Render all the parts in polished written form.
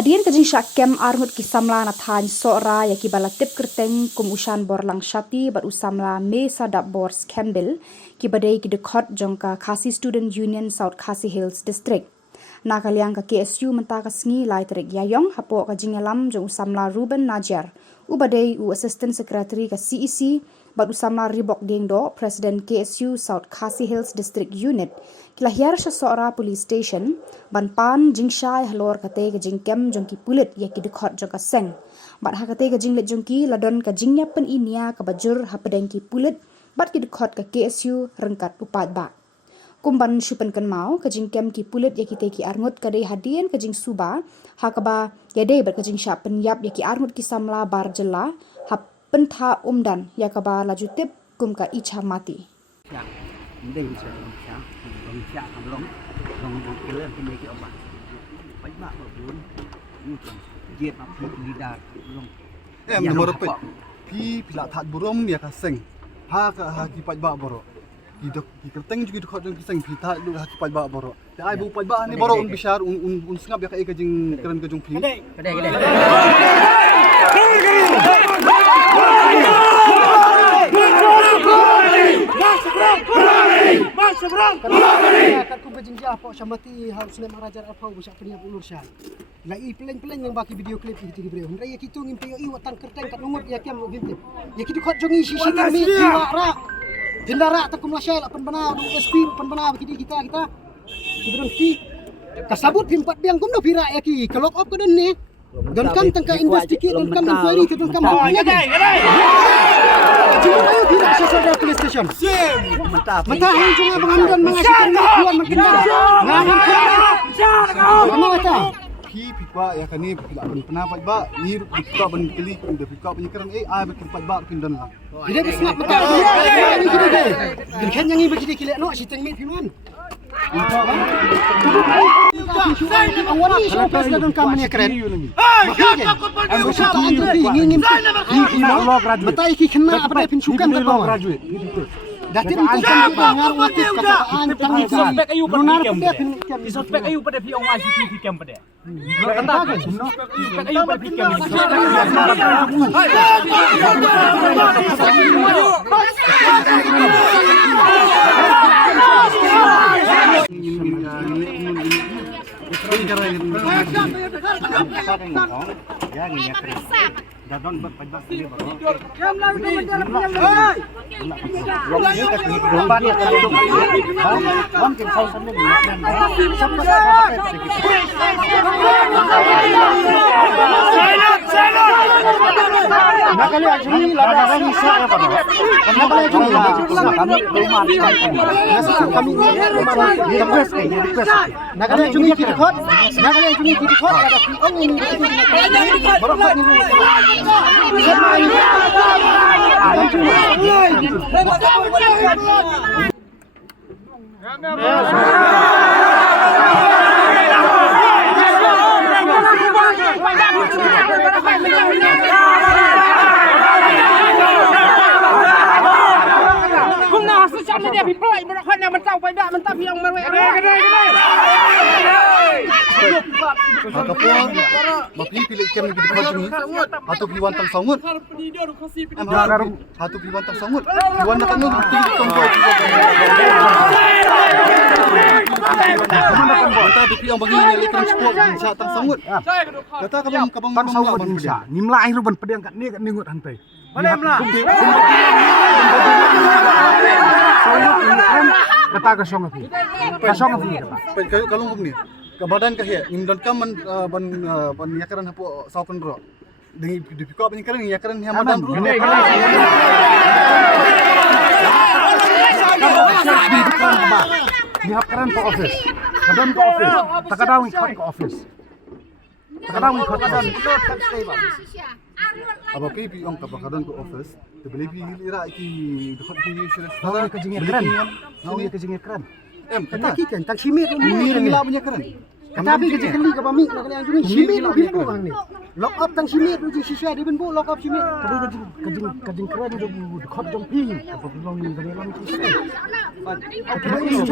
Hadirin kajing syakem arhut kisamla nathan sora yaki balatip kerteng kum ushan borlang syati bat usamla me sadap bors Campbell ki badai ki dekot jongka Khasi Student Union South Khasi Hills District. Nakaliang ka KSU mentaka sngi lai terik yayong hapo kajing alam jong usamla Ruben Najar. Ubadai u Assistant Secretary ka CEC bat usamla Ribok Dengdo President KSU South Khasi Hills District Unit. Kilahir seseorang police station banpan jingshai halor kate ke jingkem jongki pulit ya ki dekhot jongka seng bat ha kate ke jinglet jongki ladon ka jingnya pen inia ka bajur ha pedengki pulit bat ki dekhot ka KSU rengkat upat ba kumban syupen kan mau ke jingkem ki pulit ya ki te ki arngut ka dei hadien ke jing suba ha ka ba ya dei bat ke jing syap pen yap ya ki arngut ki samla bar jela ha pentha umdan ya ka ba laju tip kum ka icha mati Mending saya bangsa long kira kini ke apa baik mak pun dia apa lidah long nomor pe pi pila that burom ya ka seng ha ka ha ki paj ba boro ki dok ki kerteng juga dok jong ki seng pi that lu ha ki paj ba boro ta ai bu paj ba ni boro un bishar un sngap ya ka ka jing keren ka jong pi kedai Kat ku berjinjah Pak Syamati harus nak marajar apa usah punya ulur syah. Lai peleng-peleng yang baki video klip itu diberi. Raya kitu ngimpi i watan kerteng kat nungut ya kiam ngimpi. Ya kitu khot jongi sisi kami ra. Hendara tak kumlasya lapan bana SP pan bana baki kita. Sebelum ki kasabut himpat biang kum no pira ya ki. Kelok op kedan ni. Dan kam tangka investigate dan kam inquiry tu dan kam. Ya dai. Cuma ayo tidak sesuai police station. Mentah yang cuma pengambilan mengasihkan tuan mengendar. Mana kata? pi ba ya ka ni pila ban pena paj ba ni pika ban keli de pika penyekeran ai ba paj ba pindan la Tidak bisa nak betul. Ini kan yang ini begini kilek no si tengmit piman. Awak ni siapa presiden kamu ni keren. Aku cakap ingin betai ki kena apa dia pinsukan tak bawa. Dati rin kung pangar wakit kataan tangi Suspek ayu pada Lunar PKM pun pada. Suspek ayu pada PKM ICT PKM pada. Kata suspek ayu pada PKM. Dadon pajak ini baru. Kapon mapi pilih kem di dekat sini atau piwan tang sangut atau piwan tang sangut piwan nak ngut tinggi kompor kita di piang bagi ni lekan sport bisa tang sangut kata kabang tang sangut bisa nimlai ruban pedang kat ni kat ningut hantai kata kasong api kalau ngum ni ke badan ka he nim dan kam ban yakaran hapo saukon bro dengan di pickup ni keren yakaran yang madam bro ni hakaran ke office badan ke office takadaw ikot ke office takadaw ikot dan apa pipi ong kapakadan ke office tebeli pi ira ki dekat pi sudah Nawi ke jingnya keren nawi ke jingnya keren kata Kan tak simit ni ngila punya keren Tapi kerja keli ke bami nak kali yang ni simit lu bimbo bang ni. Lock up tang simit lu jing siswa di bimbo lock up simit. Kami kajing keren tu khot jom pi. Apa belum ni bani lam tu.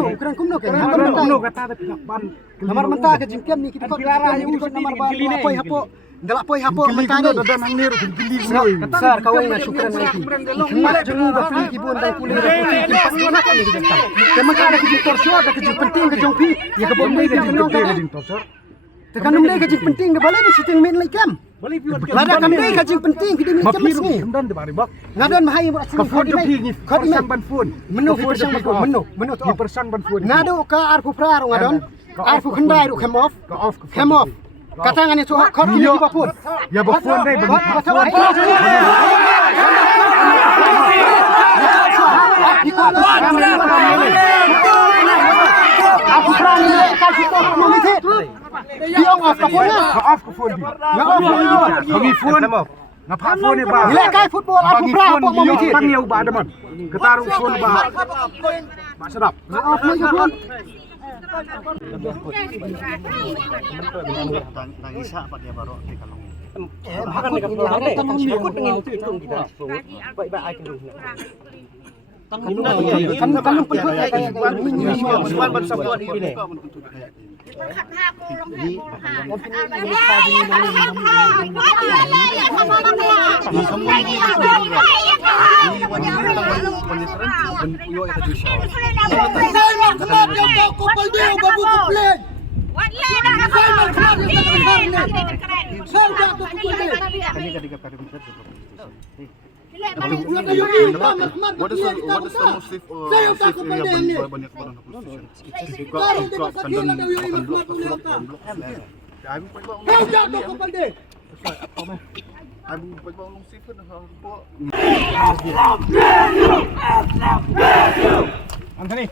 Ukuran kumno kan. Kuno kata tapi ban. Namar mentah kerja kem ni kita kau namar ba apa hapo. Dalak poi hapo mentah ni. Dan hang ni gili Sar kau ingat syukran lagi. Mak jengu ba pi kibun dan kulit dan putih kimpas ni nak ni kerja. Kemen ada kerja torsio ada kerja penting ke jong pi. Ya ke bom ni kerja penting torsio. Tekan ni kerja penting ke balai ni siting main lagi kam. Lada kami ni kerja penting kita ni macam ni. Dan de bari bak. Ngadan bahai buat sini. Kau jom pi ni. Kau ni ban phun. Menu persang ban phun. Menu tu. Persang ban phun. Ngadu ka arfu pra ngadon. Arfu khandai ru come off. Katangan itu kau ni bapun. Ya bapun dai bagi. Aku berani kau kita ni tu. Dia off kapun na. Off kapun dia. Kami phone. Ngapa phone ni ba? Nilai kai football aku pra apa mau mikir. Panggil ba ada man. Ketaru phone ba. Ba sedap. Off ni kapun. Nangisa apa dia baru di kalung. Bahkan ni kapun ada tamu ni aku pengen hitung kita. Baik-baik ai kendung. Kan penting Suan ban sabuan ini. What is the most safe area banyak orang Anthony.